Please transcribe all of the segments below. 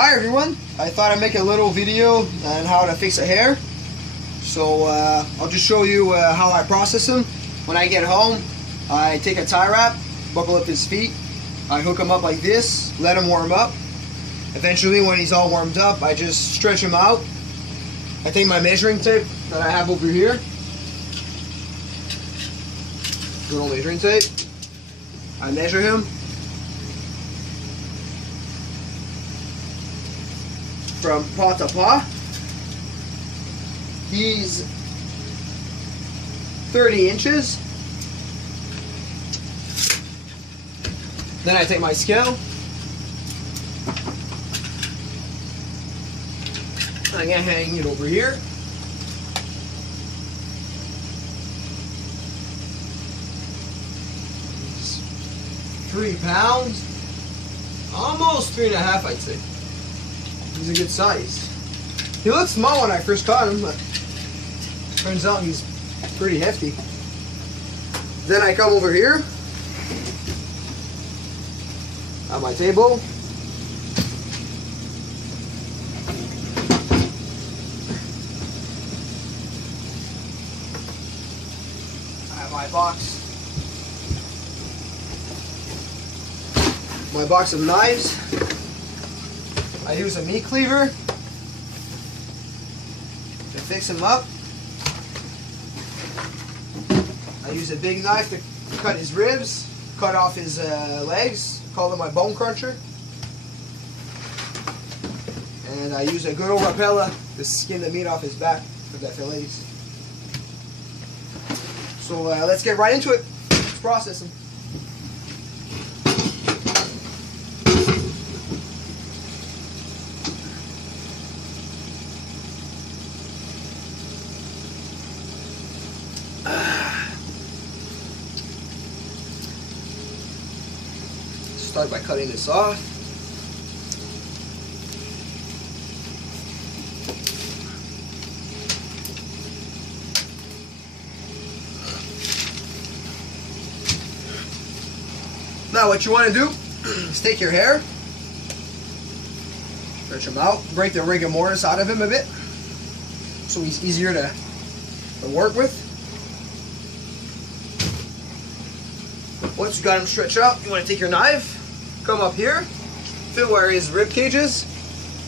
Hi everyone, I thought I'd make a little video on how to fix a hare. So I'll just show you how I process him. When I get home, I take a tie wrap, buckle up his feet, I hook him up like this, let him warm up. Eventually when he's all warmed up, I just stretch him out. I take my measuring tape that I have over here. Good old measuring tape. I measure him. From paw to paw. He's 30 inches. Then I take my scale. I'm gonna hang it over here. He's 3 pounds. Almost 3.5, I'd say. He's a good size. He looked small when I first caught him, but turns out he's pretty hefty. Then I come over here on my table. I have my box of knives. I use a meat cleaver to fix him up. I use a big knife to cut his ribs, cut off his legs, call them my bone cruncher. And I use a good old rapella to skin the meat off his back for the fillets. So let's get right into it. Let's process him. Start by cutting this off. Now what you want to do is take your hare, stretch him out, break the rigor mortis out of him a bit so he's easier to work with. Once you got him stretched out, you want to take your knife, come up here, feel where his rib cage is,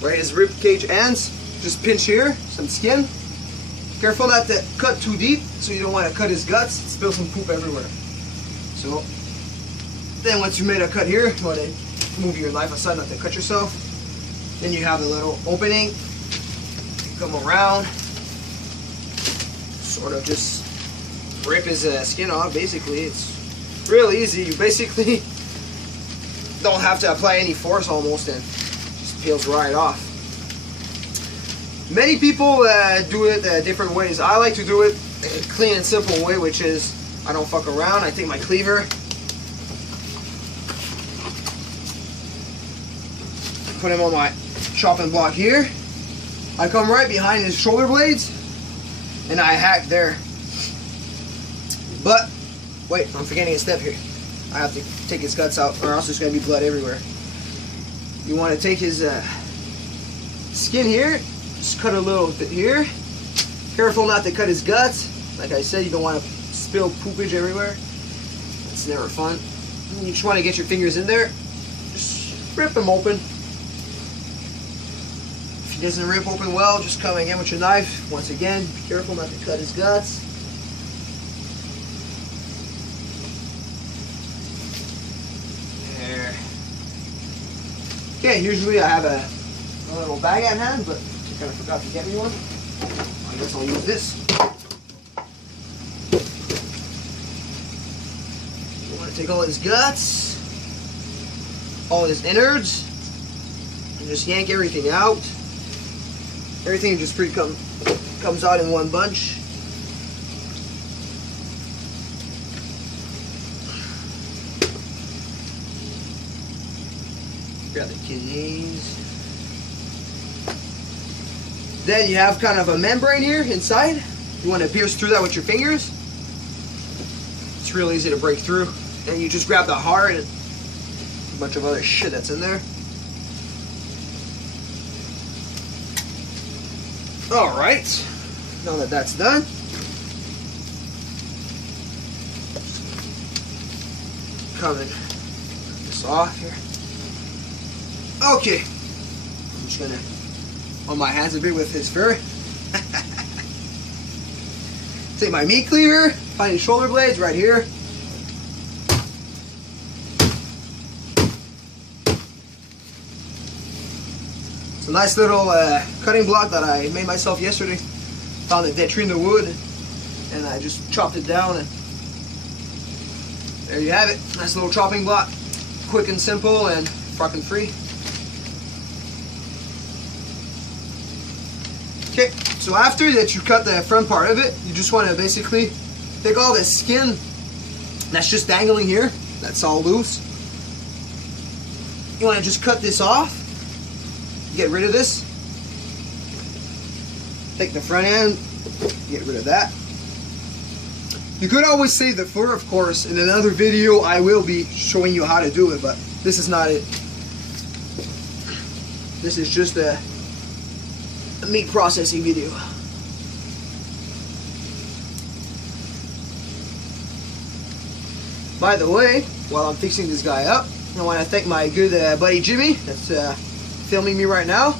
where his rib cage ends. Just pinch here, some skin. Careful not to cut too deep, so you don't want to cut his guts, spill some poop everywhere. So then once you made a cut here, you want to move your knife aside not to cut yourself. Then you have the little opening. You come around, sort of just rip his skin off. Basically, it's real easy. You basically don't have to apply any force almost, and just peels right off. Many people do it different ways. I like to do it a clean and simple way, which is I don't fuck around. I take my cleaver, put him on my chopping block here. I come right behind his shoulder blades and I hack there. But wait, I'm forgetting a step here. I have to take his guts out or else there's going to be blood everywhere. You want to take his skin here, just cut a little bit here. Careful not to cut his guts. Like I said, you don't want to spill poopage everywhere. It's never fun. You just want to get your fingers in there. Just rip him open. If he doesn't rip open well, just come again with your knife. Once again, be careful not to cut his guts. Okay, usually I have a little bag at hand, but I kind of forgot to get me one. I guess I'll use this. You want to take all his guts, all his innards, and just yank everything out. Everything just comes out in one bunch. Grab the kidneys. Then you have kind of a membrane here inside. You want to pierce through that with your fingers. It's real easy to break through. And you just grab the heart and a bunch of other shit that's in there. Alright, now that that's done, come and cut this off here. Okay, I'm just gonna on my hands a bit with his fur. Take my meat cleaver, find his shoulder blades right here. It's a nice little cutting block that I made myself yesterday. Found a dead tree in the wood and I just chopped it down, and there you have it. Nice little chopping block. Quick and simple and fucking free. Okay, so after that you cut the front part of it, you just want to basically take all the skin that's just dangling here, that's all loose. You want to just cut this off, get rid of this. Take the front end, get rid of that. You could always save the fur, of course. In another video I will be showing you how to do it, but this is not it. This is just a meat processing video. By the way, while I'm fixing this guy up, I want to thank my good buddy Jimmy that's filming me right now.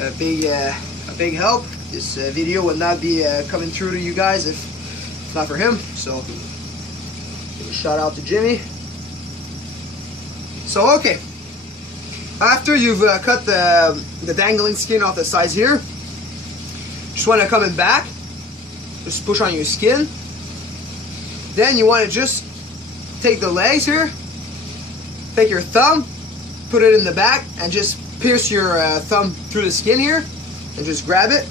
A big help. This video would not be coming through to you guys if not for him. So give a shout out to Jimmy. So okay, after you've cut the dangling skin off the sides here, just want to come in back, just push on your skin. Then you want to just take the legs here, take your thumb, put it in the back, and just pierce your thumb through the skin here, and just grab it,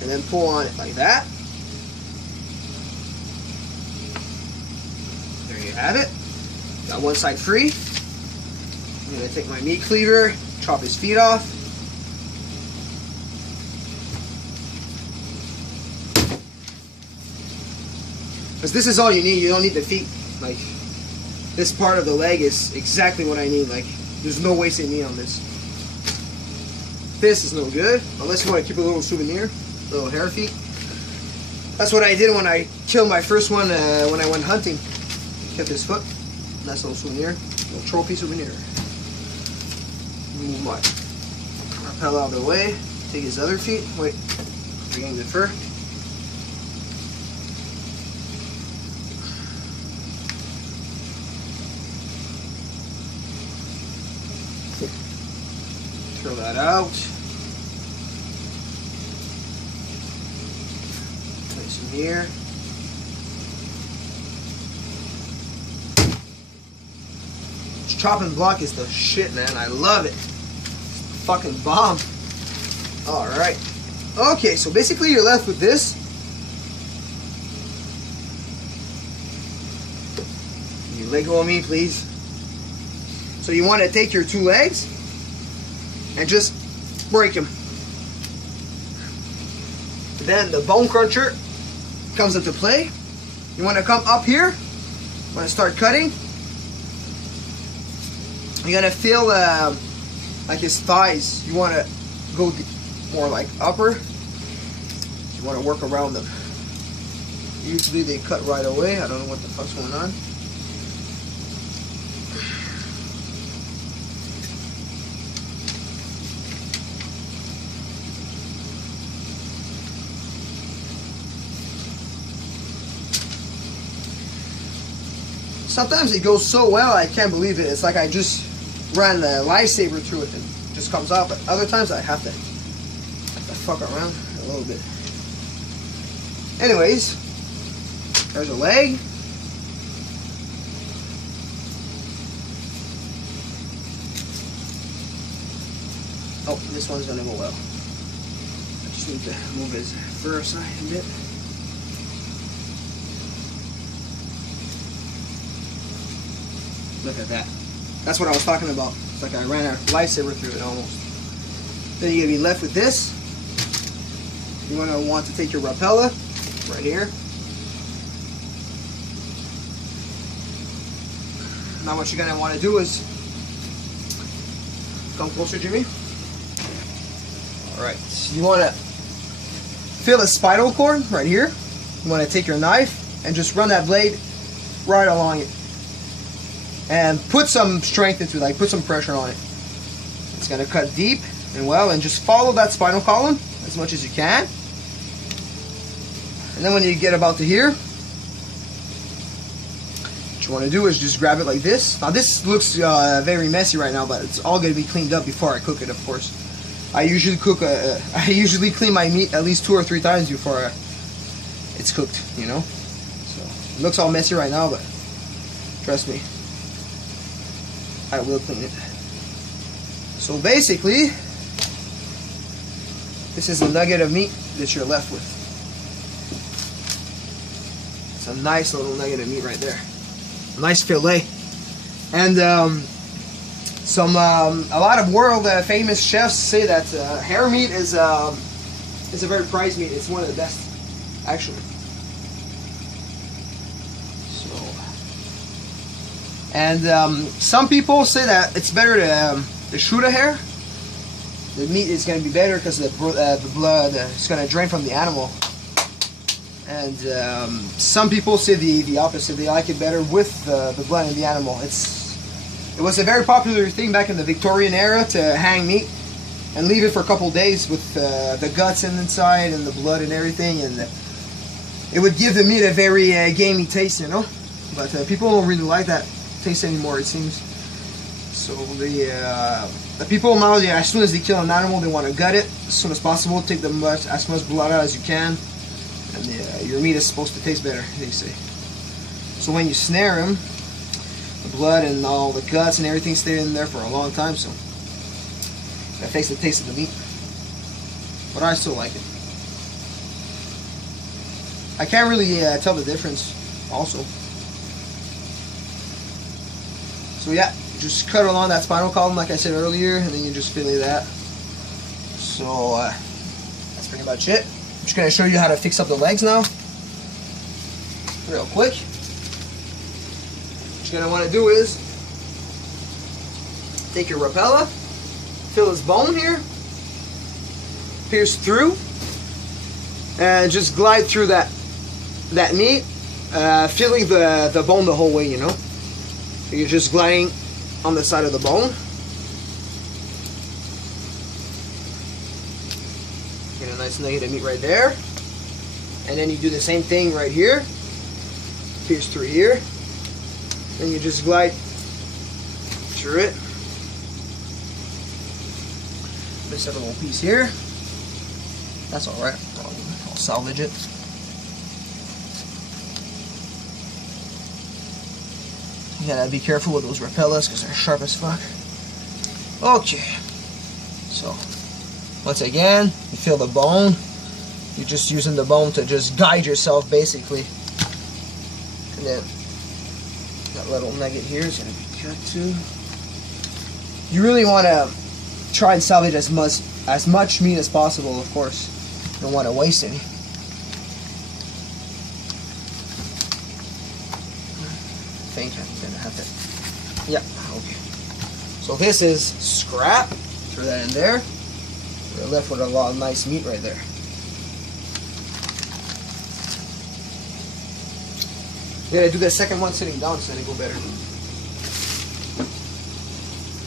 and then pull on it like that. There you have it. Got one side free. I'm going to take my meat cleaver, chop his feet off. Because this is all you need. You don't need the feet. Like, this part of the leg is exactly what I need. Like, there's no wasting meat on this. This is no good, unless you want to keep a little souvenir, little hare feet. That's what I did when I killed my first one when I went hunting. Kept his foot. Nice little souvenir, little trophy souvenir. Move my rappel out of the way. Take his other feet. Wait, bring the fur. Throw that out. Place him here. This chopping block is the shit, man. I love it. It's fucking bomb. Alright. Okay, so basically you're left with this. You let go of me, please. So you want to take your two legs and just break them. Then the bone cruncher comes into play. You want to come up here. You want to start cutting. You're gonna feel like his thighs. You want to go more like upper. You want to work around them. Usually they cut right away. I don't know what the fuck's going on. Sometimes it goes so well, I can't believe it. It's like I just ran the lifesaver through it and it just comes out. But other times I have to fuck around a little bit. Anyways, there's a leg. Oh, this one's gonna go well. I just need to move his fur aside a bit. Look at that. That's what I was talking about. It's like I ran a lifesaver through it almost. Then you're going to be left with this. You're going to want to take your rapella right here. Now what you're going to want to do is Come closer, Jimmy. Alright, you want to feel a spinal cord right here. You want to take your knife and just run that blade right along it. And put some strength into it, like put some pressure on it. It's going to cut deep and well, and just follow that spinal column as much as you can. And then when you get about to here, what you want to do is just grab it like this. Now this looks very messy right now, but it's all going to be cleaned up before I cook it, of course. I usually clean my meat at least 2 or 3 times before it's cooked, you know. So it looks all messy right now, but trust me, I will clean it. So basically, this is the nugget of meat that you're left with. It's a nice little nugget of meat right there. A nice fillet. And a lot of world famous chefs say that hare meat is a very prized meat. It's one of the best, actually. So, and some people say that it's better to shoot a hare. The meat is going to be better because the blood is going to drain from the animal. And some people say the opposite. They like it better with the blood in the animal. It was a very popular thing back in the Victorian era to hang meat and leave it for a couple days with the guts inside and the blood and everything, and it would give the meat a very gamey taste, you know. But people don't really like that taste anymore, it seems. So the people now, as soon as they kill an animal, they want to gut it as soon as possible, take as much blood out as you can, and your meat is supposed to taste better, they say. So when you snare them, the blood and all the guts and everything stay in there for a long time, so it affects the taste of the meat. But I still like it. I can't really tell the difference also. So yeah, just cut along that spinal column like I said earlier, and then you just fillet that. So that's pretty much it. I'm just going to show you how to fix up the legs now, real quick. What you're going to want to do is take your rapella, fill this bone here, pierce through, and just glide through that meat, filling the bone the whole way, you know. So you're just gliding on the side of the bone. Get a nice nugget of meat right there. And then you do the same thing right here. Pierce through here. Then you just glide through it. Miss a little piece here. That's alright. I'll salvage it. You gotta be careful with those repellers because they're sharp as fuck. Okay. So, once again, you feel the bone. You're just using the bone to just guide yourself, basically. And then, that little nugget here is gonna be cut too. You really want to try and salvage as much meat as possible, of course. You don't want to waste any. I think I'm gonna have to. Yeah, okay. So this is scrap. Throw that in there. We're left with a lot of nice meat right there. Yeah, I do the second one sitting down so they go better.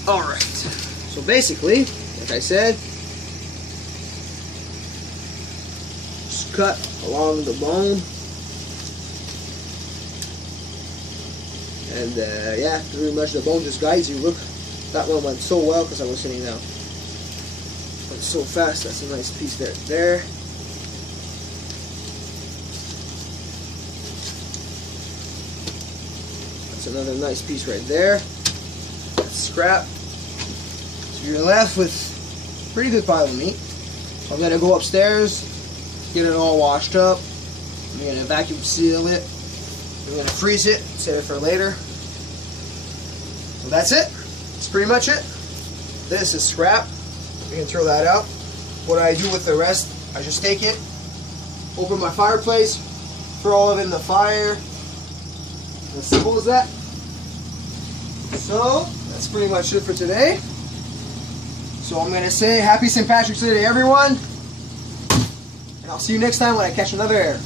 Alright. So basically, like I said, just cut along the bone. And yeah, pretty much the bone just guides you. Look, that one went so well because I was sitting down. Went so fast. That's a nice piece there. That's another nice piece right there. That's scrap. So you're left with a pretty good pile of meat. I'm gonna go upstairs, get it all washed up. I'm gonna vacuum seal it. I'm gonna freeze it, save it for later. So that's it. That's pretty much it. This is scrap. You can throw that out. What I do with the rest, I just take it, open my fireplace, throw all of it in the fire. As simple as that. So that's pretty much it for today. So I'm going to say happy St. Patrick's Day to everyone. And I'll see you next time when I catch another hare.